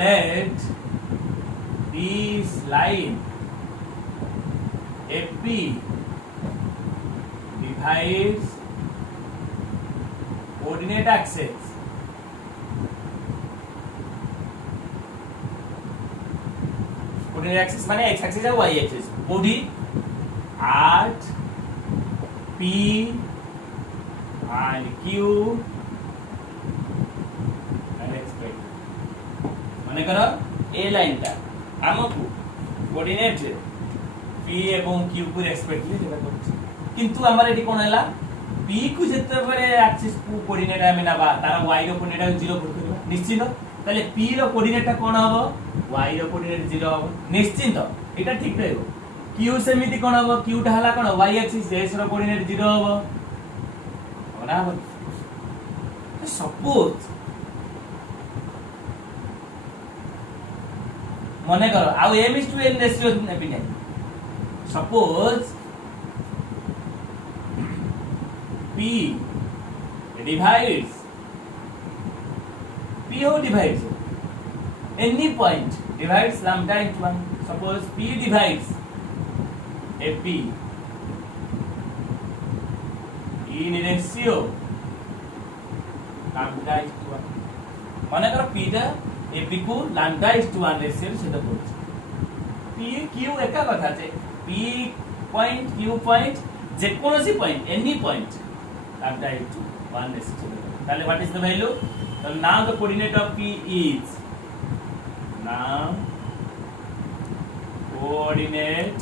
let this line AP divides coordinate axis coordinate axis माने x axis और y axis OD at P and Q माने करो ए line ता हमकु coordinate p एवं q को respectively देबा करछि किंतु हमर एटी कोन हला p को जते बळे एक्सिस को कोऑर्डिनेट हमें नबा तार y रो कोऑर्डिनेट 0 पुट करबा निश्चित ताले p रो कोऑर्डिनेट कोन हबो y रो कोऑर्डिनेट 0 हबो निश्चित एटा ठीक रहबो q सेमिति कोन हबो q टा हला कोन y एक्सिस s रो कोऑर्डिनेट 0 हबो होना हबो सपोज मने करो आ m is to n ratio नेबी नै suppose P divides P who divides any point divides lambda into 1. Suppose P divides a P in ratio lambda is to 1. মনে করো P টা AP को lambda is to 1 ratio এর সাথে বলছে। P Q একা কথা আছে P point Q point যে কোনো C point any point lambda is to 1 ratio এর সাথে তাহলে what is the value? So now the coordinate of P is coordinate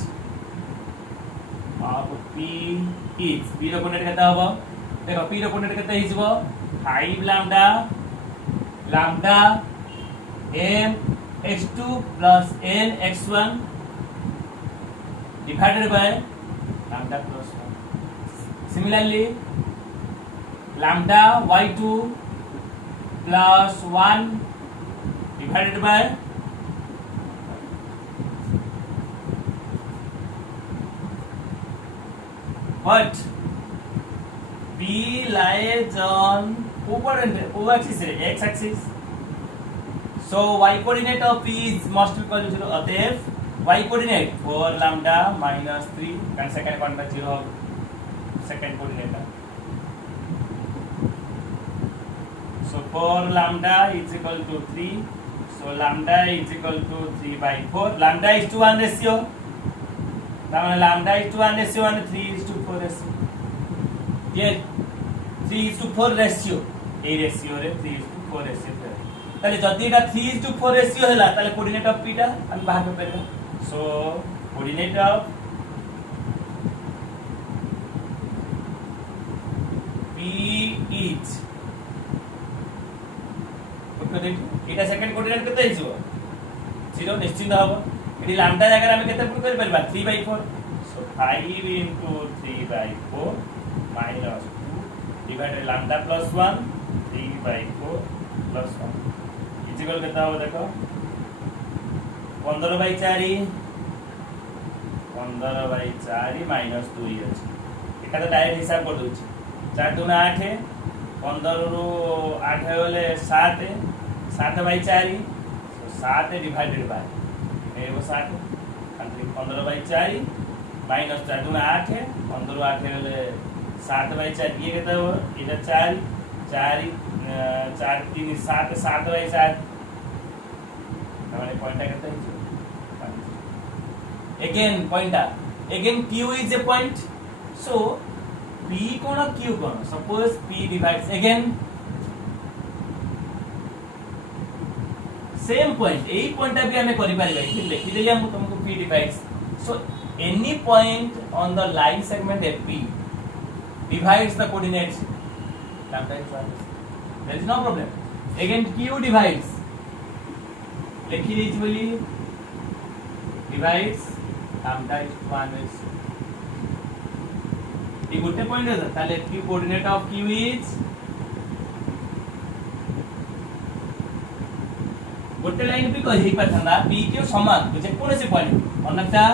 of P is P ର coordinate কেতে হবো দেখো P ର coordinate কেতে Hizb 5 lambda lambda m x2 plus n x1 divided by lambda plus 1. Similarly lambda y2 plus 1 divided by what? P lies on x-axis, x-axis. So y coordinate of P is must be equal to 0. अतएव y coordinate 4 lambda minus 3 and second one by 0 second coordinate. So 4 lambda is equal to 3. So lambda is equal to 3 by 4. Lambda is to 1 ratio. Now lambda is to 1 ratio and 3 is to 4 ratio. Yes, 3 is to 4 ratio. A ratio रे 3 is to 4 ratio. ताले जल्दी इटा 3 is to 4 ratio है ला ताले coordinate of P टा हम बाहर में पढ़ेगा. So coordinate of P is এটা সেকেন্ড কোঅর্ডিনেট কত হইছো 0 নিশ্চিত হবে এটি ল্যাম্বডা জায়গায় আমি কত পুট করে পারবা 3/4 so 5 into 3/4 minus 2 divided lambda plus 1 3/4 plus 1 is equal কত হবে দেখো 15/4 minus 2 আছে এটা তো ডাইরেক্ট হিসাব করে দিচ্ছি 4 2 8 15 ରୁ 8 হলে 7 7/4 so 7 divided by ये वो 7 15/4 minus 4 2 8 15 ରୁ 8 হলে 7/4 ये কেতে হবে এটা 4 4 4 3 7 7/4 তাহলে পয়েন্টটা কেতে হচ্ছে again পয়েন্টটা again Q is a point so P কোণ Q কোণ suppose P divides again same point এই পয়েন্টটা भी हमें करि पारिबा ठीक लिखि देली हम तुमको P divides so any point on the line segment FP divides the coordinates lambda is 1 there is no problem again Q divides लिखि देछि बोली divides lambda is 1 is ये गोटे पॉइंट है ताले Q coordinate of Q is गोटे line भी कहि पाथंदा P के समान जे कोनोसी पॉइंट अनका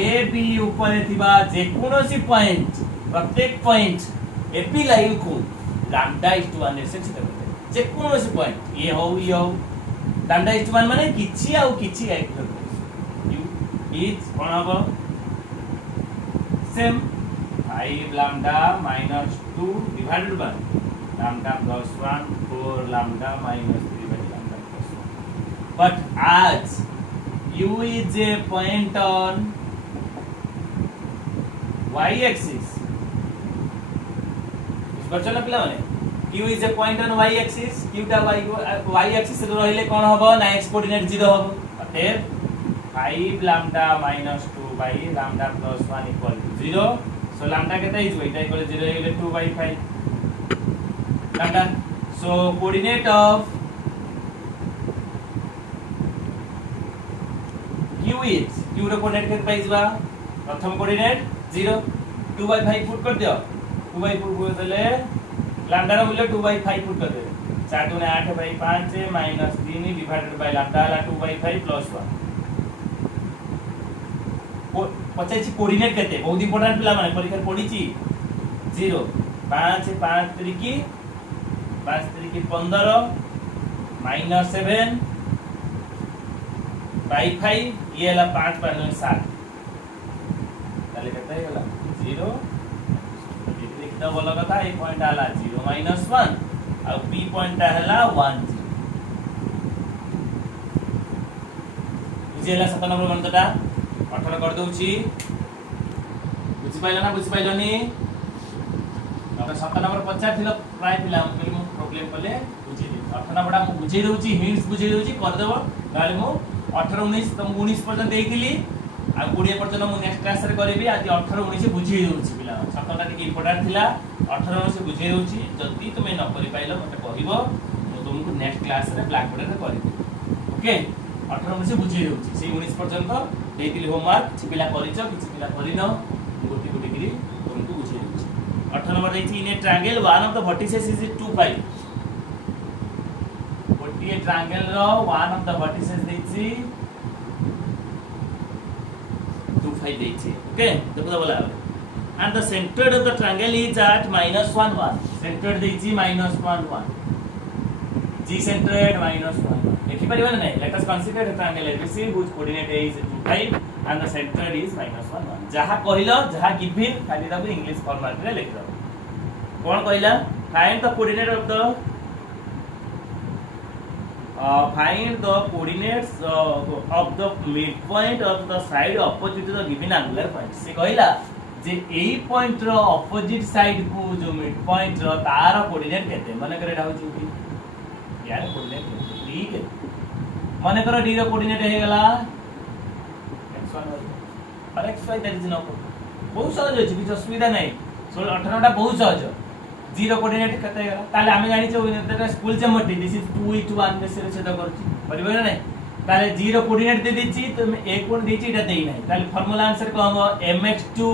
A B ऊपर थिबा जे कोनोसी पॉइंट प्रत्येक पॉइंट AP लाइन को लैम्डा इज टू 1 से छित करते जे कोनोसी पॉइंट ये हो लैम्डा इज टू 1 माने किछि आ किछि गाइड करते U इज कोन हो same 5 lambda minus 2 divided by lambda plus 1 4 lambda minus 3 by lambda plus 1 but as U is a point on y axis इस पर चलो पिला माने Q is a point on y axis Q टा y axis से रहिले कोन हबो ना x कोऑर्डिनेट 0 हबो अतएव 5 lambda minus 2 by lambda plus 1 equal to 0 so lambda केता is इटा इक्वल 0 इले 2/5 lambda so coordinate of Q is Q रो कोऑर्डिनेट केता पाइजबा प्रथम कोऑर्डिनेट 0 2/5 पुट कर दियो 2/4 को देले lambda रो मूल्य 2/5 पुट कर दे 4 2 8/5 -3 डिवाइडेड बाय lambda ला 2/5 + 1 पचाइछि कोऑर्डिनेट केते बहुत इंपोर्टेंट पिला माने परीक्षा पढिछि 0 5 5 3 की 15 -7 बाई 5 ये ला 5 5 7 ताले केते गेला 0 लिख दो बोला कथा ए पॉइंट आला 0 -1 और बी पॉइंट हला 1 बुझेला 7 नंबर गणितटा 18 कर दउची बुझि पाइला ना बुझि पाइलनी अब 7 नंबर 50 थिलो प्राय थिला हम प्रॉब्लम कले बुझि दे 18 नंबर हम बुझि दउची हिंट्स बुझि दउची कर देबो गाली मु 18 19 तुम 19 पर्यंत देइतिली आ 20 पर्यंत मु नेक्स्ट क्लास रे करबी आज 18 19 बुझि दउची पिला 7 टा के इंपोर्टेंट थिला 18 19 बुझि दउची जदी तुमे न करि पाइलो मते कहइबो मु तुमको नेक्स्ट क्लास रे ब्लैक बोर्ड रे करबी ओके 18 19 बुझि दउची से 19 पर्यंत देइतिली होमवर्क किछि पिला करिचो किछि पिला करिनो गोटी गोटी करी तुमको बुझि दउची 18 नंबर देइछि in a triangle one of the vertices is 2 5 गोटी ट्रायंगल रो वन ऑफ द वर्टिसेस देइछि 2 5 देइछि ओके देखो तो बोला and the center of the triangle is at -1 1 centered देइछि -1 1 g centered -1 देखि परिबो नै let us consider a triangle ABC whose coordinate is 2 5 and the center is -1 1 जहा कहिलो जहा गिवन खाली ताको इंग्लिश फॉर्मेट रे लिख दो कोन कहिला find the coordinate of the coordinates of the midpoint of the side opposite to the given angular point से कहिला जे एई पॉइंट रो ऑपोजिट साइड को जो मिड पॉइंट रो तार कोऑर्डिनेट केते माने करे डाउ छु यार कोऑर्डिनेट ठीक है माने करो डी रो कोऑर्डिनेट हे गला x1 और xy दैट इज नो बहुत सहज अछि किछ असुविधा नै 16 18 टा बहुत सहज जीरो कोऑर्डिनेट केते गला ताले आमे जानि छु दैट स्कूल जेमटी दिस इज 2:1 बेस रे छेद करछि परिबो नै ताले जीरो कोऑर्डिनेट दे दिछि तो मैं एक कोण देछि एटा देई नै ताले फार्मूला आंसर को हम mx2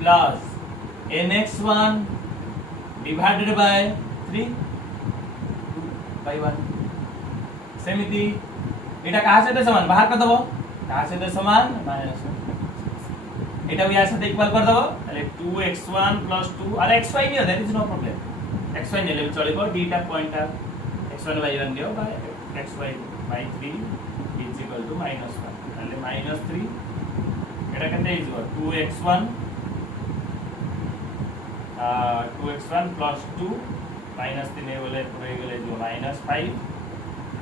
plus nx1 divided by 3 by 1 सेमिति एटा कहा से समान बाहर कर दबो कहा से समान माइनस एटा भी ऐसे इक्वल कर दबो ताले 2x1 2 और xy नहीं that is no problem xy ने ले चलिबो डीटा पॉइंट x1 by 1 दियो bye xy by 3 is equal to -1 ताले -3 एटा केते is 2x1 2x1 plus 2 minus 3 बोले पूरे गले जो -5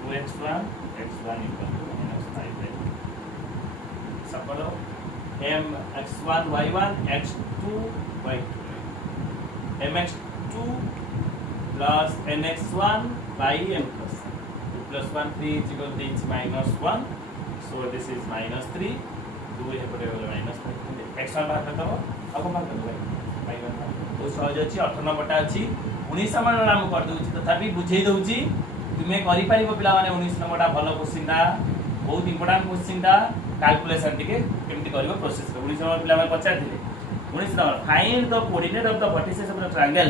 2x1 x1 equal to -5 है सब करो m x1 y1 x2 y2 mx2 plus nx1 by m plus 2 plus 1 3 is equal to -1 so this is -3 2 है पूरे गले -5 x1 बाहर कर दो अब बाहर कर दो y1 बहुत सहज अछि 18 नंबर टा अछि 19 नंबर नाम कर दउछि तथापि बुझेई दउछि तुमे करि पारिबो पिला माने 19 नंबर टा भलो क्वेश्चन दा बहुत इंपोर्टेंट क्वेश्चन दा कैलकुलेशन टिके केमति करिवो प्रोसेस 19 नंबर पिला माने पचार दिले 19 number find the coordinate of the vertices of the triangle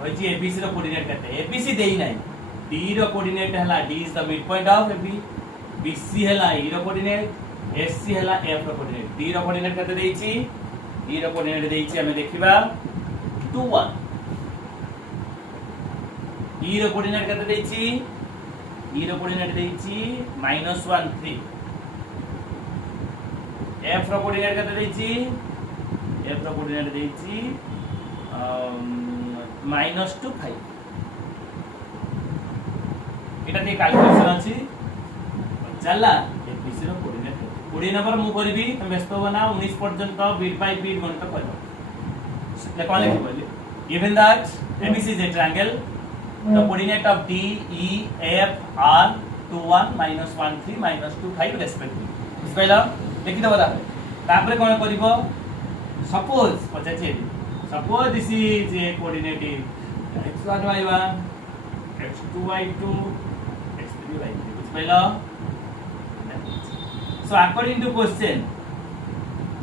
होइछि एबीसी रो कोऑर्डिनेट केते एबीसी देई नै डी रो कोऑर्डिनेट हला D is the mid point of AB BC हला ई रो कोऑर्डिनेट एससी हला एफ रो कोऑर्डिनेट डी रो कोऑर्डिनेट केते देइछि डी रो कोऑर्डिनेट देइछि हमें देखिबा 2 1 ई रो कोऑर्डिनेट केते देइछि ई रो कोऑर्डिनेट देइछि -1 3 एफ रो कोऑर्डिनेट केते देइछि एफ रो कोऑर्डिनेट देइछि -2 5 एटा ते कैलकुलेशन अछि चलला एबीसी रो कोऑर्डिनेट 20 नंबर मु करबी त व्यस्त बना 19 पर्यंत बीट बाय बीट गणित करबो कौन लिखो बोलिए given that ABC is a triangle the coordinate of D E F are 2 1 -1 3 -2 5 respectively बुझ पइला देखि दबा तापर कोन करिवो सपोज पछे suppose this is a coordinate x1 y1 x2 y2 x3 y3 बुझ पइला so according to question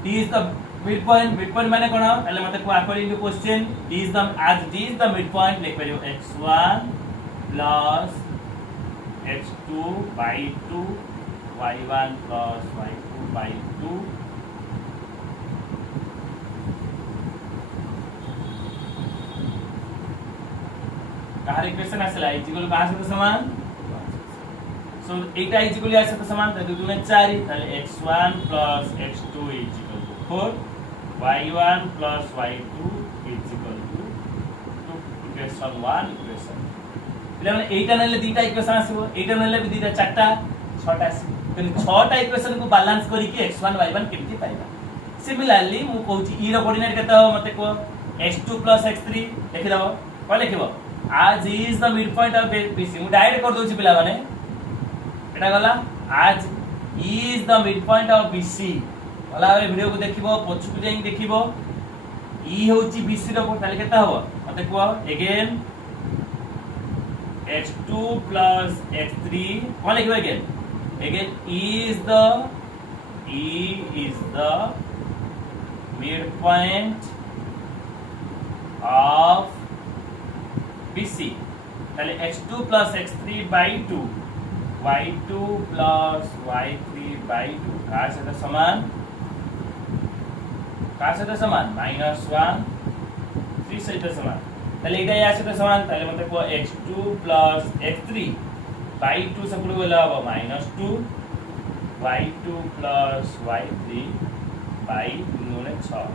D is the midpoint माने कोन पहले मते को according to question D is the midpoint लिख परियो x1 plus x2 by 2 y1 plus y2 by 2 Kahar equation आसला equal कहा सहित समान सो एटा इक्वल या सहित समान त 2 में 4 ताले x1 plus x2 is equal to 4 y1 plus y2 is equal to equation 1 equation पिला माने एटा नेले दीटा इक्वेशन आसीबो एटा नेले भी दीटा चारटा छटा आसी तेन छटा इक्वेशन को बैलेंस करी कि x1 y1 केमति पाइबा सिमिलरली मु कहूची e रो कोऑर्डिनेट केता हो मते को x2 plus x3 लिखि दबो को लिखिबो आज is the mid point of BC मु डायरेक्ट कर दोची पिला माने एटा गला आज is the mid point of BC भला वीडियो को देखिबो पछु को जाई देखिबो e होची BC रो ताले केता हो मते को अगेन x2 plus x3 कोन लिखिबो again e is the mid point of BC ताले x2 plus x3 by 2 y2 plus y3 by 2 का से समान -1 3 से समान ताले एटा या से समान ताले मतलब को x2 plus x3 by 2 सब बोला अब -2 y2 plus y3 by 2 ने 6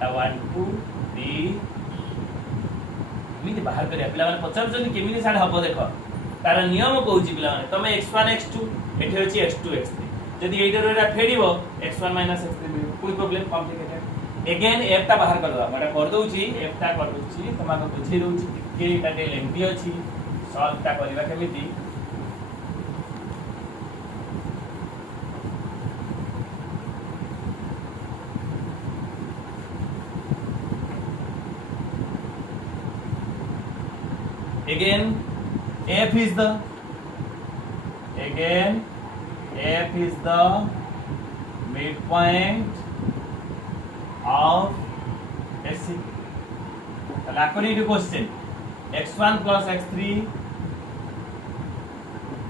ता 1 2 3 मिति बाहर करिया पिला माने पचार जन केमिति साड हबो देखो तार नियम कहूची पिला माने तमे x1 x2 एठी होची x2 x3 जदी एटा रोरा फेडिबो x1 x3 कोई प्रॉब्लम कॉम्प्लिकेटेड अगेन f ता बाहर कर दो माने कर दोउची f ता कर दोउची तमा को बुझी दोउची के एटा के लेंथी अछि सॉल्व ता करबा केमिति again f is the midpoint of SC according to question x1 plus x3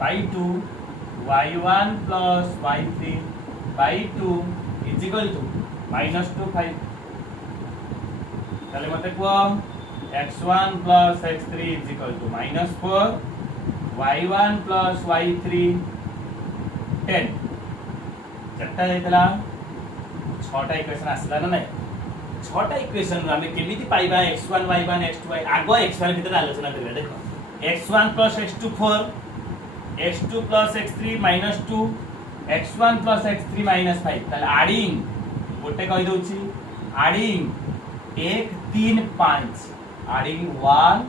by 2 y1 plus y3 by 2 is equal to -2 5 তাহলে মতে কো x1 plus x3 is equal to -4 y1 plus y3 10 चट्टा देतला छटा equation आसला ना नहीं छटा equation हमें केमिति पाइबा x1 y1 x2 y आगो x1 भीतर आलोचना करबा देखो x1 plus x2 4 x2 plus x3 -2 x1 plus x3 -5 ताले एडिंग गोटे कहि दोछि एडिंग 1 3 5 adding 1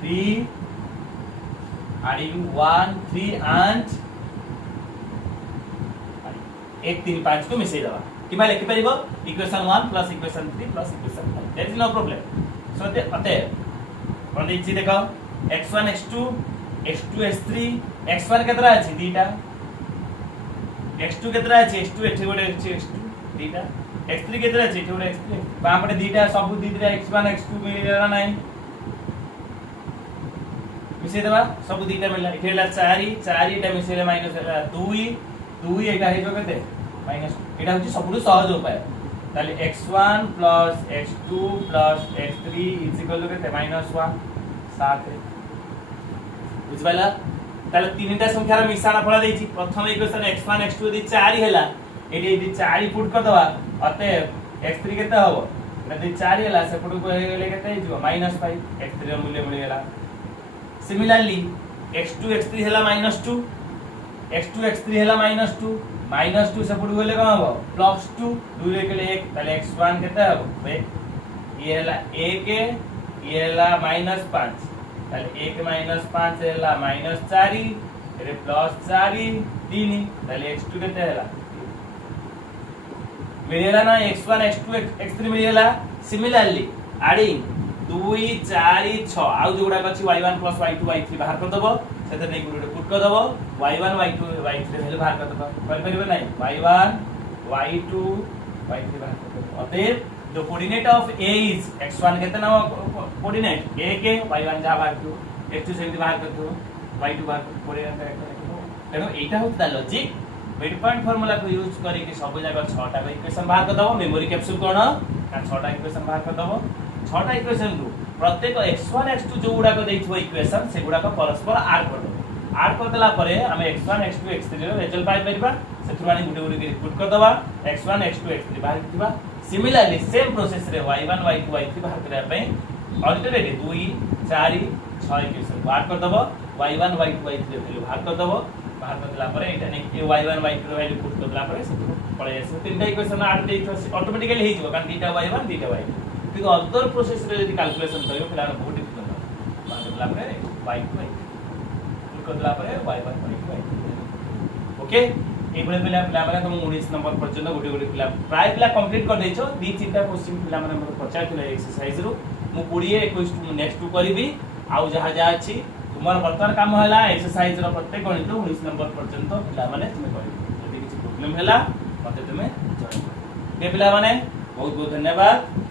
3 adding 1 3 and 1 3 5 को मिसै दबा किबा लिखि परिबो equation 1 plus equation 3 plus equation 5 there is no problem so अते कोन दिछि देखो x1 x2 x2 x3 x1 केतरा अछि दीटा x2 केतरा अछि x2 एठी गोटे अछि x2 दीटा x3 केतरा अछि एठी गोटे x3 बापटे दीटा सब दीटा x1 x2 मिलला नै मिसे देबा सब दीटा मिलला एठी हला 4 4 एटा मिसेले माइनस हला 2 2 एटा हे जो केते माइनस एटा होची सबुडु सहज उपाय ताले x1 plus x2 plus x3 is equal to केते -1 7 बुझबाला ताले तीनटा संख्यार मिसाना फळा देछि प्रथम इक्वेशन x1 x2 यदि 4 हैला एडी यदि 4 पुट कर दवा अते x3 केते हबो यदि 4 हैला से पुट को हेले केते हिजो -5 x3 र मूल्य मिल गेला सिमिलरली x2 x3 हैला -2 x2 x3 हैला -2 -2 से पुट होले का हबो +2 2 रे केले 1 ताले x1 केते हबो ये हैला 1 ये हैला -5 ताले 1 -5 हैला -4 रे +4 3 ताले x2 केते हैला मिलेला ना x1 x2 x3 मिलेला सिमिलरली एडिंग 2 4 6 आउ जोडा कछि y1 + y2 y3 बाहर कर दबो सेते नै गुडे पुट कर दबो y1 y2 y3 भेल बाहर कर दबो कर परिबे नै y1 y2 y3 बाहर कर दबो अतः the coordinate of a is x1 केते ना कोऑर्डिनेट a के y1 जा बाहर दो x2 से बाहर कर दो y2 बाहर कोरिया कैरेक्टर लिखो तेणु एटा होता लॉजिक मिड पॉइंट फार्मूला को यूज करके सब जगह 6टा इक्वेशन बाहर कर दबो मेमोरी कैप्सूल कोन का 6टा इक्वेशन बाहर कर दबो 6टा इक्वेशन को प्रत्येक x1 x2 जो गुडा को देइथो इक्वेशन से गुडा को परस्पर ऐड कर दबो ऐड कर देला परे हमें x1 x2 x3 रो रिजल्ट पाइ परिबा सेथु आनी गुडे गुडे रिपोर्ट कर दबा x1 x2 x3 बाहर दिबा सिमिलरली सेम प्रोसेस रे y1 y2 y3 बाहर करबा पई अल्टरनेटिव 2 4 6 इक्वेशन को ऐड कर दबो y1 y2 y3 वैल्यू बाहर कर दबो बाहर कर देला परे एटा ने y1 y2 वैल्यू पुट कर देला परे सेथु पळे आसे तीनटा इक्वेशन ऐड देइथो ऑटोमेटिकली हे जिवो कारण दीटा y1 दीटा y2 किंतु अदर प्रोसेस रे यदि कैलकुलेशन करियो फिर बहुत डिफिकल्ट बाहर करला परे y2 y3 कर देला परे y1 y2 ओके ए बळे पिला माने तुम 19 नंबर पर्यंत गोटे गोटे पिला प्राय पिला कंप्लीट कर देछो दी चिंता क्वेश्चन पिला माने हमर पचार थिला एक्सरसाइज रो मु 20 21 नेक्स्ट टू करबी आउ जहा जा अछि तुमर वर्तमान काम होला एक्सरसाइज रो प्रत्येक गणित 19 नंबर पर्यंत पिला माने तुमे करबी यदि किछि प्रॉब्लम होला मते तुमे जणाइबो ए पिला माने बहुत बहुत धन्यवाद।